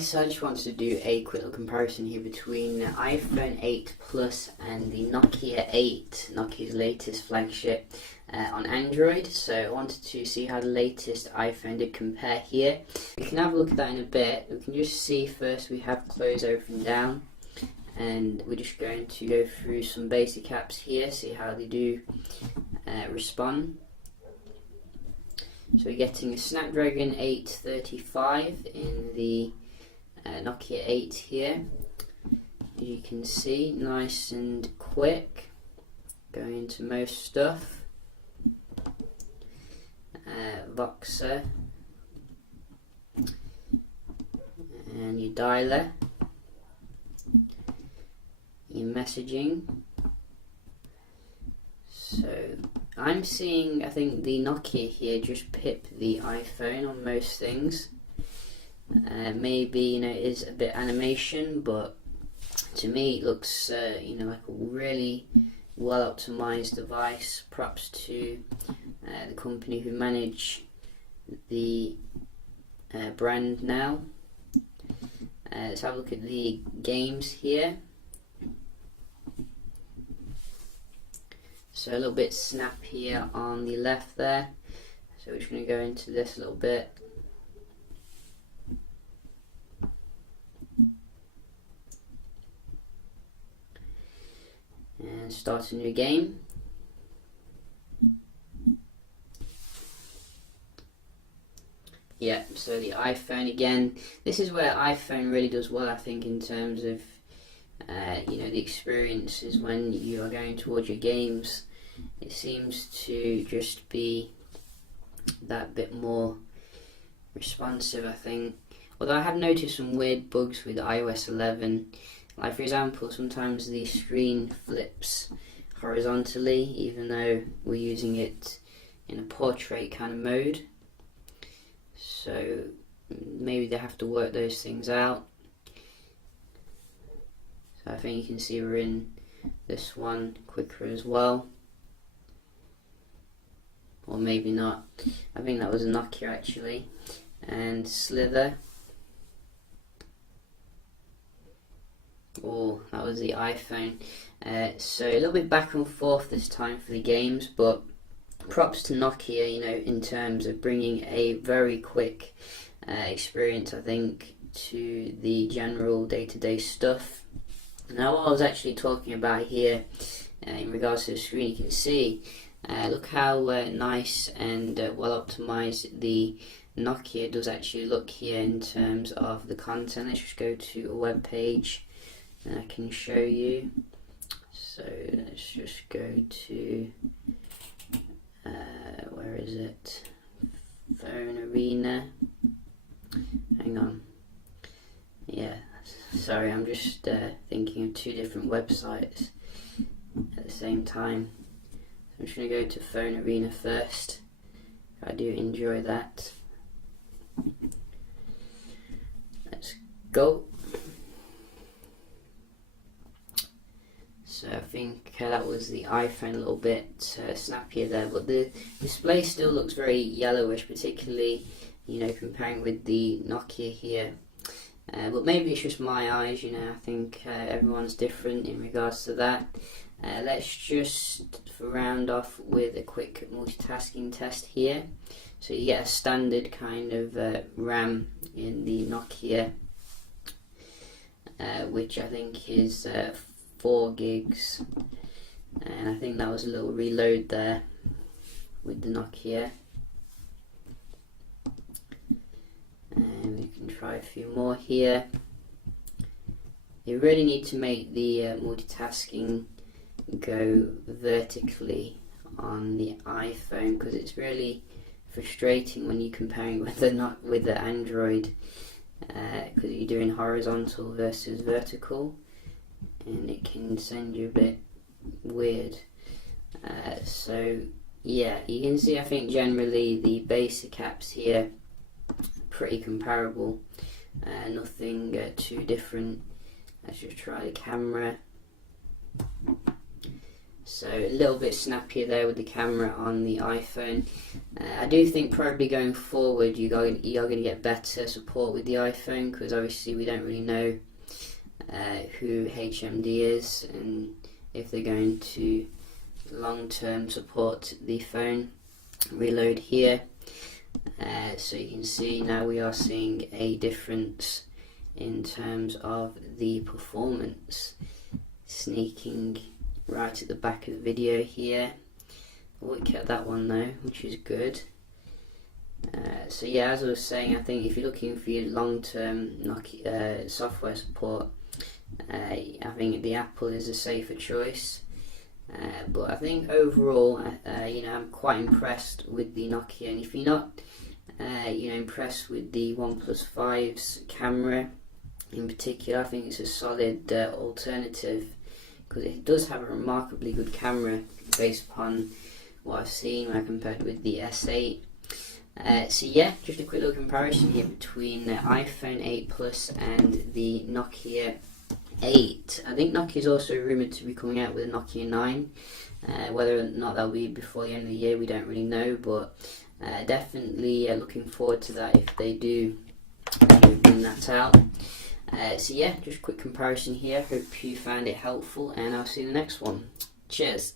guys, so I just wanted to do a quick little comparison here between the iPhone 8 Plus and the Nokia 8, Nokia's latest flagship on Android. So I wanted to see how the latest iPhone did compare here. We can have a look at that in a bit. We can just see first we have closed everything down, and we're just going to go through some basic apps here, see how they do respond. So we're getting a Snapdragon 835 in the Nokia 8 here. As you can see, nice and quick, going into most stuff. Voxer and your dialer, your messaging. So I'm seeing, I think the Nokia here just pip the iPhone on most things. Maybe, it is a bit animation, but to me it looks, like a really well optimized device. Props to the company who manage the brand now. Let's have a look at the games here. So a little bit snappier on the left there. So we're just going to go into this a little bit. And start a new game. Yeah, so the iPhone again. This is where iPhone really does well, I think, in terms of the experiences when you are going towards your games. It seems to just be that bit more responsive, I think. Although I have noticed some weird bugs with iOS 11. Like, for example, sometimes the screen flips horizontally, even though we're using it in a portrait kind of mode. So maybe they have to work those things out. So I think you can see we're in this one quicker as well. Or maybe not. I think that was a Nokia actually. And Slither. Oh, that was the iPhone. So a little bit back and forth this time for the games, but props to Nokia, in terms of bringing a very quick experience, I think, to the general day-to-day stuff. Now, what I was actually talking about here, in regards to the screen, you can see, look how nice and well optimized the Nokia does actually look here in terms of the content. Let's just go to a web page and I can show you. So let's just go to, where is it? Phone Arena. Hang on. Yeah, sorry, I'm just thinking of two different websites at the same time. I'm just going to go to Phone Arena first. I do enjoy that. Let's go. So I think that was the iPhone, a little bit snappier there, but the display still looks very yellowish, particularly comparing with the Nokia here. But maybe it's just my eyes, I think everyone's different in regards to that. Let's just round off with a quick multitasking test here. So you get a standard kind of RAM in the Nokia, which I think is 4 gigs, and I think that was a little reload there with the Nokia. And we can try a few more here. You really need to make the multitasking go vertically on the iPhone, because it's really frustrating when you're comparing with the Android, because you're doing horizontal versus vertical, and it can send you a bit weird. So yeah, you can see I think generally the basic apps here pretty comparable, nothing too different. Let's just try the camera. So a little bit snappier there with the camera on the iPhone. I do think probably going forward you are going to get better support with the iPhone, because obviously we don't really know who HMD is and if they're going to long-term support the phone. Reload here, so you can see now we are seeing a difference in terms of the performance. Sneaking right at the back of the video here. Oh, it kept that one though, which is good. So yeah, as I was saying, I think if you're looking for your long-term Nokia software support, I think the Apple is a safer choice. But I think overall, I'm quite impressed with the Nokia. And if you're not, impressed with the OnePlus 5's camera in particular, I think it's a solid alternative, because it does have a remarkably good camera based upon what I've seen when I compared with the S8. So yeah, just a quick little comparison here between the iPhone 8 Plus and the Nokia 8. I think Nokia is also rumoured to be coming out with a Nokia 9. Whether or not that'll be before the end of the year, we don't really know, but definitely looking forward to that if they do bring that out. So yeah, just a quick comparison here. Hope you found it helpful, and I'll see you in the next one. Cheers.